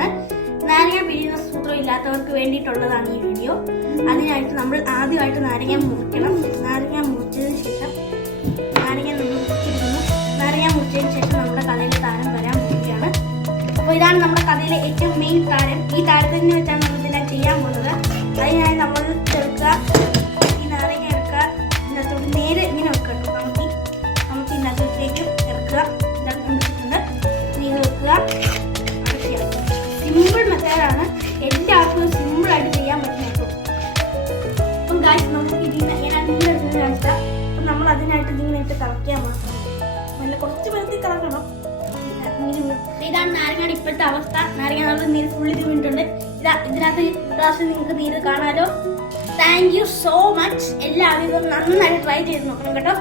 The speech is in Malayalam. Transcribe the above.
മെത്തേഡാണ്. നാരങ്ങ പിഴിയുന്ന സൂത്രം ഇല്ലാത്തവർക്ക് വേണ്ടിയിട്ടുള്ളതാണ് ഈ വീഡിയോ. അതിനായിട്ട് നമ്മൾ ആദ്യമായിട്ട് നാരങ്ങ മുറിക്കണം. നാരങ്ങ മുറിച്ചതിന് ശേഷം നാരങ്ങ മുറിച്ചതിന് ശേഷം നമ്മുടെ കഥയിലെ താരം വരാൻ പോവുകയാണ്. അപ്പോൾ ഇതാണ് നമ്മുടെ കഥയിലെ ഏറ്റവും മെയിൻ താരം. ഈ താരത്തിന് വെച്ചാണ് നമ്മൾ ഇതെല്ലാം ചെയ്യാൻ പോകുന്നത്. അതിനായി നമ്മൾ എടുക്കുക, ഈ നാരങ്ങ എടുക്കുക, ഇതിനകത്തോട്ട് നേരെ ഇങ്ങനെ വെക്കുക. നമുക്ക് ഇതിനകത്തേക്ക് ഇറക്കുക. ഇതിനകത്ത് നീര് വെക്കുക. സിമ്പിൾ മെത്തേഡാണ്, എല്ലാവർക്കും സിമ്പിളായിട്ട് ചെയ്യാൻ പറ്റും. അപ്പം ഗായ്സ് നമുക്ക് ഇതിന് ഞാൻ നീരെടുക്കുന്നത് കാണിച്ചാൽ അപ്പം നമ്മൾ അതിനായിട്ട് ഇതിങ്ങനെ ഇട്ട് കറക്കിയാൽ മാത്രം നല്ല കുറച്ച് പേർക്ക് കറക്കണം. ഇതാണ് നാരങ്ങയുടെ ഇപ്പോഴത്തെ അവസ്ഥ. നാരങ്ങ നമ്മൾ നീര് ഫുള്ളി വീണിട്ടുണ്ട്. ഇതിനകത്ത് പ്രാവശ്യം നിങ്ങൾക്ക് നീര് കാണാലോ. Thank you so much. എല്ലാവരും നന്നായിട്ട് ട്രൈ ചെയ്ത് നോക്കണം കേട്ടോ.